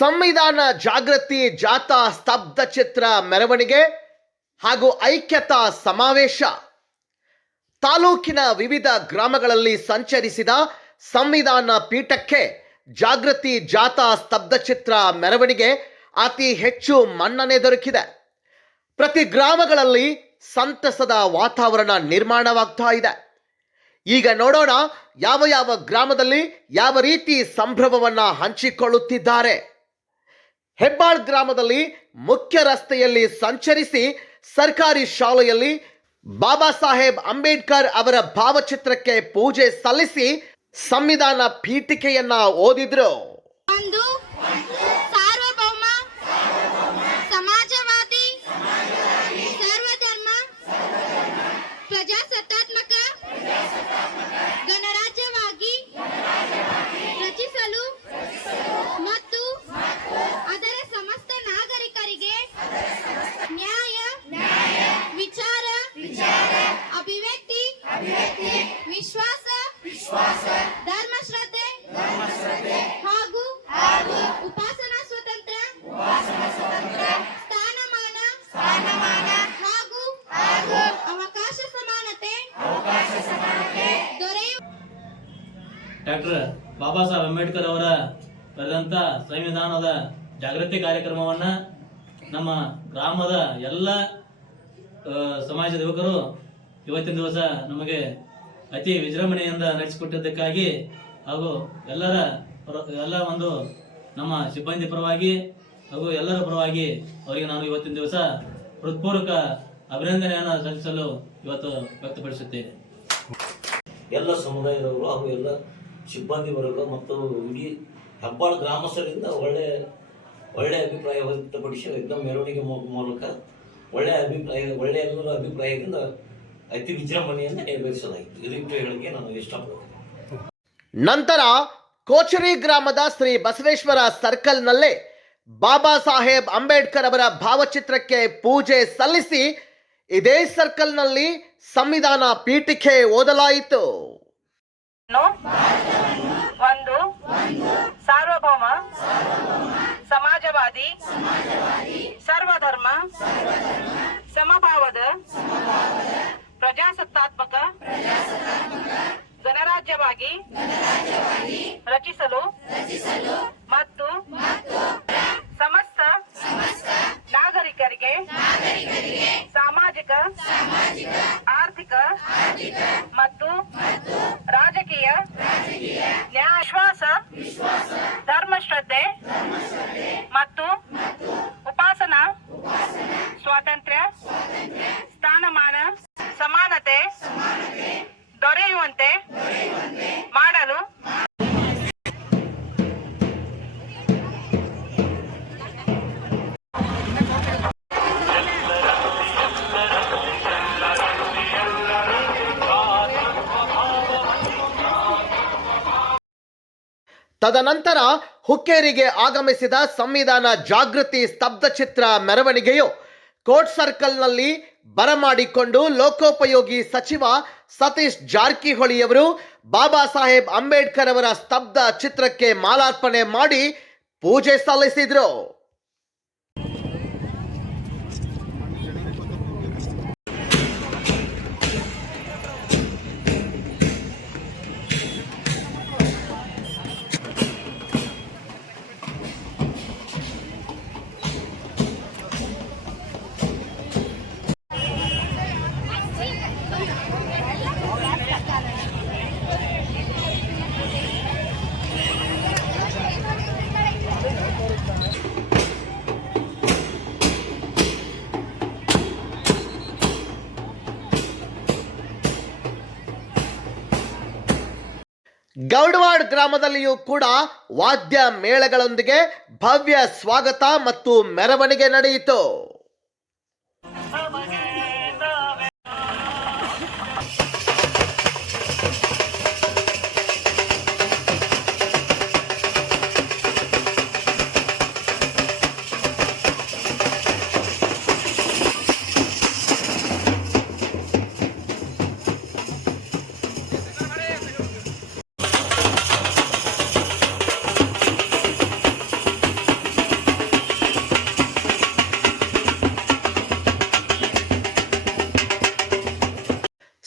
ಸಂವಿಧಾನ ಜಾಗೃತಿ ಜಾಥಾ ಸ್ತಬ್ಧ ಚಿತ್ರ ಮೆರವಣಿಗೆ ಹಾಗೂ ಐಕ್ಯತಾ ಸಮಾವೇಶ. ತಾಲೂಕಿನ ವಿವಿಧ ಗ್ರಾಮಗಳಲ್ಲಿ ಸಂಚರಿಸಿದ ಸಂವಿಧಾನ ಪೀಠಕ್ಕೆ ಜಾಗೃತಿ ಜಾಥಾ ಸ್ತಬ್ಧ ಚಿತ್ರ ಮೆರವಣಿಗೆ ಅತಿ ಹೆಚ್ಚು ಮನ್ನಣೆ ದೊರಕಿದೆ. ಪ್ರತಿ ಗ್ರಾಮಗಳಲ್ಲಿ ಸಂತಸದ ವಾತಾವರಣ ನಿರ್ಮಾಣವಾಗ್ತಾ ಇದೆ. ಈಗ ನೋಡೋಣ ಯಾವ ಯಾವ ಗ್ರಾಮದಲ್ಲಿ ಯಾವ ರೀತಿ ಸಂಭ್ರಮವನ್ನು ಹಂಚಿಕೊಳ್ಳುತ್ತಿದ್ದಾರೆ. ಹೆಬ್ಬಾಳ್ ಗ್ರಾಮದಲ್ಲಿ ಮುಖ್ಯ ರಸ್ತೆಯಲ್ಲಿ ಸಂಚರಿಸಿ ಸರ್ಕಾರಿ ಶಾಲೆಯಲ್ಲಿ ಬಾಬಾ ಸಾಹೇಬ್ ಅಂಬೇಡ್ಕರ್ ಅವರ ಭಾವಚಿತ್ರಕ್ಕೆ ಪೂಜೆ ಸಲ್ಲಿಸಿ ಸಂವಿಧಾನ ಪೀಠಿಕೆಯನ್ನ ಓದಿದ್ರು. ಒಂದು ಸಾರ್ವಭೌಮ ಸಮಾಜವಾದಿ ಸರ್ವಧರ್ಮ ಪ್ರಜಾಸತ್ತಾತ್ಮಕ ಗಣರಾಜ್ಯವಾಗಿ ರಚಿಸಲು ಮತ್ತು ಅದರ ಸಮಸ್ತ ನಾಗರಿಕರಿಗೆ ನ್ಯಾಯ ವಿಚಾರ ಅಭಿವ್ಯಕ್ತಿ ವಿಶ್ವಾಸ ಧರ್ಮಶ್ರದ್ಧೆ ಹಾಗೂ ಉಪಾಸನಾ ಸ್ವಾತಂತ್ರ್ಯ ಸ್ಥಾನಮಾನ ಹಾಗೂ ಅವಕಾಶ ಸಮಾನತೆ ದೊರೆಯುವ ಡಾಕ್ಟರ್ ಬಾಬಾ ಸಾಹೇಬ್ ಅಂಬೇಡ್ಕರ್ ಅವರ ಬರೆದಂತ ಸಂವಿಧಾನದ ಜಾಗೃತಿ ಕಾರ್ಯಕ್ರಮವನ್ನ ನಮ್ಮ ಗ್ರಾಮದ ಎಲ್ಲ ಸಮಾಜದ ಯುವಕರು ಇವತ್ತಿನ ದಿವಸ ನಮಗೆ ಅತಿ ವಿಜೃಂಭಣೆಯಿಂದ ನಡೆಸಿಕೊಟ್ಟಿದ್ದಕ್ಕಾಗಿ ಹಾಗೂ ಎಲ್ಲ ಒಂದು ನಮ್ಮ ಸಿಬ್ಬಂದಿ ಪರವಾಗಿ ಹಾಗೂ ಎಲ್ಲರ ಪರವಾಗಿ ಅವರಿಗೆ ನಾನು ಇವತ್ತಿನ ದಿವಸ ಹೃತ್ಪೂರ್ವಕ ಅಭಿನಂದನೆಯನ್ನು ಸಲ್ಲಿಸಲು ಇವತ್ತು ವ್ಯಕ್ತಪಡಿಸುತ್ತೇನೆ. ಎಲ್ಲ ಸಮುದಾಯದವರು ಹಾಗೂ ಎಲ್ಲ ಸಿಬ್ಬಂದಿ ವರ್ಗ ಮತ್ತು ಇಡೀ ಹೆಬ್ಬಾಳ್ ಗ್ರಾಮಸ್ಥರಿಂದ ಒಳ್ಳೆ ಅಭಿಪ್ರಾಯ ವ್ಯಕ್ತಪಡಿಸಿ ಎಕ್ದಮ್ ಮೆರವಣಿಗೆ ಮೂಲಕ ಒಳ್ಳೆ ಎಲ್ಲರ ಅಭಿಪ್ರಾಯದಿಂದ ಅತಿ ವಿಜೃಂಭಣೆಯಿಂದ ನೆರವೇರಿಸಲಾಯಿತು. ಇದಕ್ಕೆ ಹೇಳಿಕೆ ನಾನು ಇಷ್ಟಪಡ್ತೇನೆ. ನಂತರ ಕೋಚರಿ ಗ್ರಾಮದ ಶ್ರೀ ಬಸವೇಶ್ವರ ಸರ್ಕಲ್ನಲ್ಲೇ ಬಾಬಾ ಸಾಹೇಬ್ ಅಂಬೇಡ್ಕರ್ ಅವರ ಭಾವಚಿತ್ರಕ್ಕೆ ಪೂಜೆ ಸಲ್ಲಿಸಿ ಇದೇ ಸರ್ಕಲ್ನಲ್ಲಿ ಸಂವಿಧಾನ ಪೀಠಿಕೆ ಓದಲಾಯಿತು. ಒಂದು ಸಾರ್ವಭೌಮ ಸಮಾಜವಾದಿ ಸರ್ವಧರ್ಮ ಸಮಭಾವದ ಪ್ರಜಾಸತ್ತಾತ್ಮಕ ಗಣರಾಜ್ಯವಾಗಿ ರಚಿಸಲು ಮತ್ತು ಸಮಸ್ತ ನಾಗರಿಕರಿಗೆ ಸಾಮಾಜಿಕ ಆರ್ಥಿಕ ಮತ್ತು ರಾಜಕೀಯ ನ್ಯಾಯ ವಿಶ್ವಾಸ ಧರ್ಮಶ್ರದ್ಧೆ ಮತ್ತು ಉಪಾಸನಾ ಸ್ವಾತಂತ್ರ್ಯ ಸ್ಥಾನಮಾನ ಸಮಾನತೆ ದೊರೆಯುವಂತೆ ಮಾಡಲು ತದನಂತರ ಹುಕ್ಕೇರಿಗೆ ಆಗಮಿಸಿದ ಸಂವಿಧಾನ ಜಾಗೃತಿ ಸ್ತಬ್ಧ ಚಿತ್ರ ಮೆರವಣಿಗೆಯು ಕೋರ್ಟ್ ಸರ್ಕಲ್ನಲ್ಲಿ ಬರಮಾಡಿಕೊಂಡು ಲೋಕೋಪಯೋಗಿ ಸಚಿವ ಸತೀಶ್ ಜಾರಕಿಹೊಳಿಯವರು ಬಾಬಾ ಸಾಹೇಬ್ ಅಂಬೇಡ್ಕರ್ ಅವರ ಸ್ತಬ್ಧ ಚಿತ್ರಕ್ಕೆ ಮಾಲಾರ್ಪಣೆ ಮಾಡಿ ಪೂಜೆ ಸಲ್ಲಿಸಿದರು. ಗೌಡವಾಡ್ ಗ್ರಾಮದಲ್ಲಿಯೂ ಕೂಡ ವಾದ್ಯ ಮೇಳಗಳೊಂದಿಗೆ ಭವ್ಯ ಸ್ವಾಗತ ಮತ್ತು ಮೆರವಣಿಗೆ ನಡೆಯಿತು.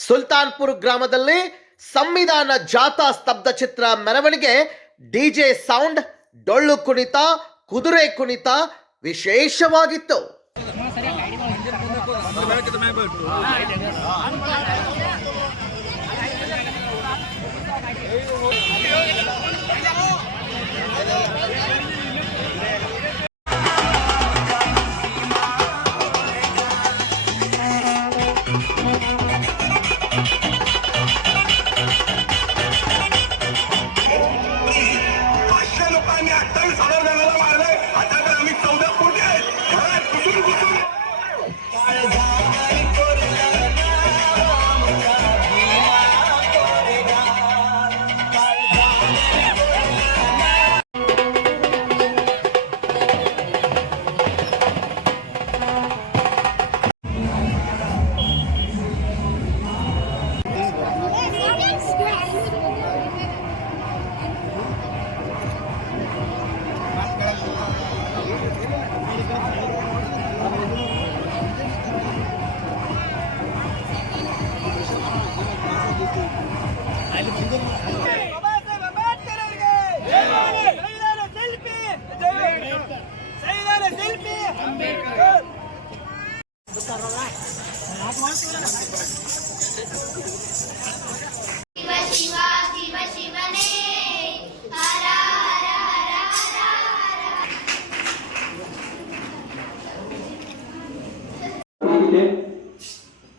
ಸುಲ್ತಾನ್ಪುರ್ ಗ್ರಾಮದಲ್ಲಿ ಸಂವಿಧಾನ ಜಾಥಾ ಸ್ತಬ್ಧ ಚಿತ್ರ ಮೆರವಣಿಗೆ, ಡಿಜೆ ಸೌಂಡ್, ಡೊಳ್ಳು ಕುಣಿತ, ಕುದುರೆ ಕುಣಿತ ವಿಶೇಷವಾಗಿತ್ತು. लोकांनी 28,000 जणांना मारलंय. आता तर आम्ही 14 कोटी आहेत. घरात घुसून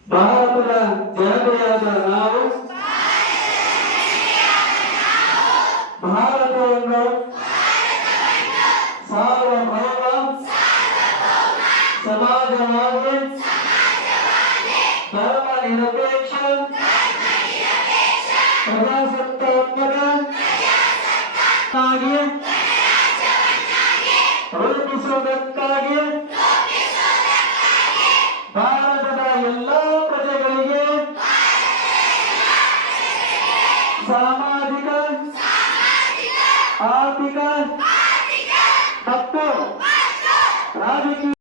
ಭಾರತದ ಜನತೆಯಾದ ನಾವು ಭಾರತವನ್ನು ಸಾರ್ವಭೌಮ ಸಮಾಜವಾಗಿ ಧರ್ಮ ನಿರಪೇಕ್ಷ ಪ್ರಜಾಸತ್ತಾತ್ಮಕ ರೂಪಿಸುವುದಕ್ಕಾಗಿ ಭಾರತದ ಎಲ್ಲ ಪ್ರಜೆಗಳಿಗೆ ಸಾಮಾಜಿಕ ಆರ್ಥಿಕ ಮತ್ತು ರಾಜಕೀಯ